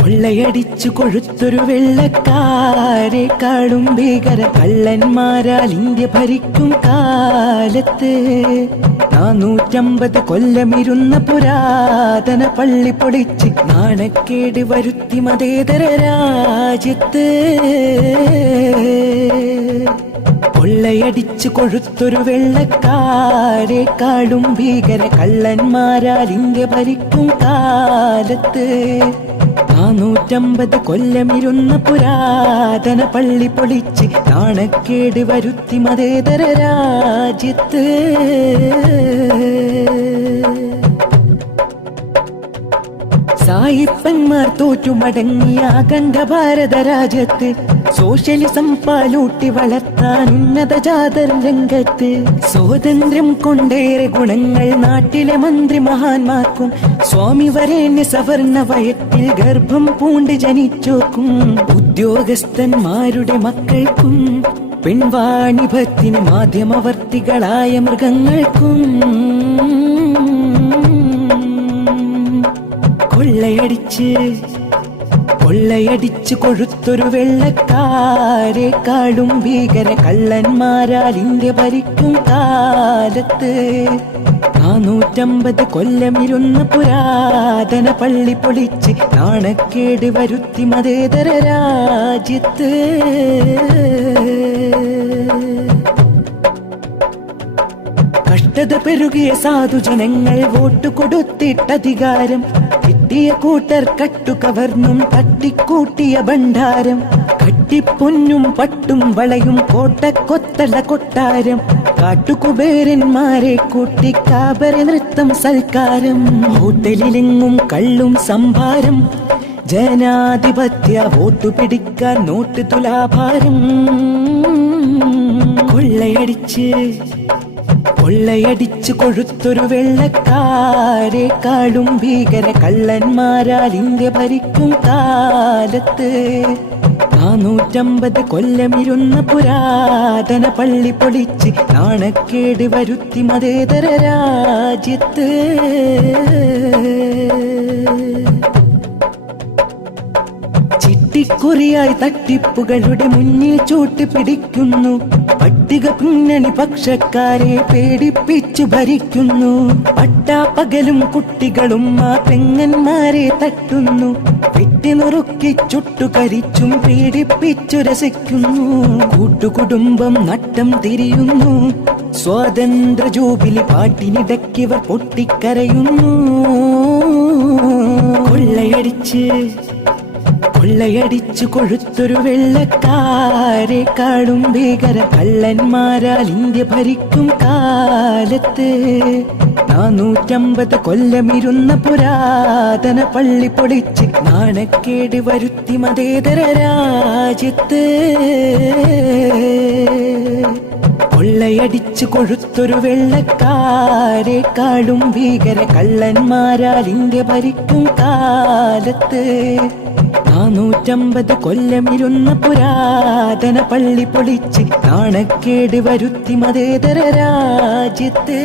കൊള്ളയടിച്ചു കൊഴുത്തൊരു വെള്ളക്കാരെക്കാളും ഭീകര കള്ളന്മാരാൽ ഇന്ത്യ ഭരിക്കും കാലത്ത് 450 കൊല്ലമിരുന്ന പുരാതന പള്ളി പൊളിച്ച് നാണക്കേട് വരുത്തി മതേതര രാജ്യത്ത്. കൊള്ളയടിച്ചു കൊഴുത്തൊരു വെള്ളക്കാരെക്കാളും ഭീകര കള്ളന്മാരാൽ ഇന്ത്യ ഭരിക്കും കാലത്ത് 450 കൊല്ലമിരുന്ന പുരാതന പള്ളി പൊളിച്ച് നാണക്കേട് വരുത്തി മതേതര രാജ്യത്ത്. സായിപ്പന്മാർ തോറ്റുമടങ്ങിയ അഖണ്ഡ ഭാരത രാജ്യത്ത് സോഷ്യലിസം പാലൂട്ടി വളർത്താൻ ഉന്നത ജാതർ രംഗത്ത്. സ്വാതന്ത്ര്യം കൊണ്ടേറെ ഗുണങ്ങൾ നാട്ടിലെ മന്ത്രി മഹാന്മാർക്കും സ്വാമി വരേണ്യ സവർണ വയറ്റിൽ ഗർഭം പൂണ്ട് ജനിച്ചോക്കും ഉദ്യോഗസ്ഥന്മാരുടെ മക്കൾക്കും പെൺവാണിഭത്തിന് മാധ്യമവർത്തികളായ മൃഗങ്ങൾക്കും. കൊള്ളയടിച്ച് കൊഴുത്തൊരു വെള്ളക്കാരെക്കാളും ഭീകര കള്ളന്മാരാൽ ഇന്ത്യ ഭരിക്കും കാലത്ത് 450 കൊല്ലമിരുന്ന പുരാതന പള്ളി പൊളിച്ച് നാണക്കേട് വരുത്തി മതേതര രാജ്യത്ത്. കഷ്ടത പെരുകിയ സാധുജനങ്ങൾ വോട്ട് കൊടുത്തിട്ടധികാരം കിട്ടിയ കൂട്ടർ കട്ടുകവർന്നും തട്ടിക്കൂട്ടിയ ഭണ്ഡാരം. കട്ടിപ്പൊന്നും പട്ടും വളയും കോട്ടക്കൊത്തള കൊട്ടാരം കാട്ടുകുബേരന്മാരെ കൂട്ടി കാബര നൃത്തം സൽക്കാരം. ഹോട്ടലിലെങ്ങും കള്ളും സംഭാരം ജനാധിപത്യ വോട്ടു പിടിക്കാൻ നോട്ട് തുലാഭാരം. കൊള്ളയടിച്ച് കൊഴുത്തൊരു വെള്ളക്കാരെക്കാളും ഭീകര കള്ളന്മാരാൽ ഇന്ത്യ ഭരിക്കും കാലത്ത് 450 കൊല്ലമിരുന്ന പുരാതന പള്ളി പൊളിച്ച് നാണക്കേട് വരുത്തി മതേതര രാജ്യത്ത്. ചിട്ടിക്കുറിയായി തട്ടിപ്പുകളുടെ മുന്നിൽ ചൂട്ട് പിടിക്കുന്നു. പട്ടിക പിന്നണി പക്ഷക്കാരെ പേടിപ്പിച്ചു ഭരിക്കുന്നു. പട്ടാപ്പകലും കുട്ടികളും ആ പെങ്ങന്മാരെ തട്ടുന്നു. വെട്ടിനുറുക്കി ചുട്ടുകരിച്ചും പീഡിപ്പിച്ചു രസിക്കുന്നു. കൂട്ടുകുടുംബം നട്ടം തിരിയുന്നു. സ്വാതന്ത്ര്യ ജൂബിലി പാട്ടിനിടയ്ക്കിവർ പൊട്ടിക്കരയുന്നു. കൊള്ളയടിച്ചു കൊഴുത്തൊരു വെള്ളക്കാരെക്കാളും ഭീകര കള്ളന്മാരാൽ ഇന്ത്യ ഭരിക്കും കാലത്ത് 450 കൊല്ലമിരുന്ന പുരാതന പള്ളി പൊളിച്ച് നാണക്കേട് വരുത്തി മതേതര രാജ്യത്ത്. കൊള്ളയടിച്ചു കൊഴുത്തൊരു വെള്ളക്കാരെക്കാളും ഭീകര കള്ളന്മാരാൽ ഇന്ത്യ ഭരിക്കും കാലത്ത് 450 കൊല്ലമിരുന്ന പുരാതന പള്ളി പൊളിച്ച് നാണക്കേട് വരുത്തി മതേതര രാജ്യത്ത്.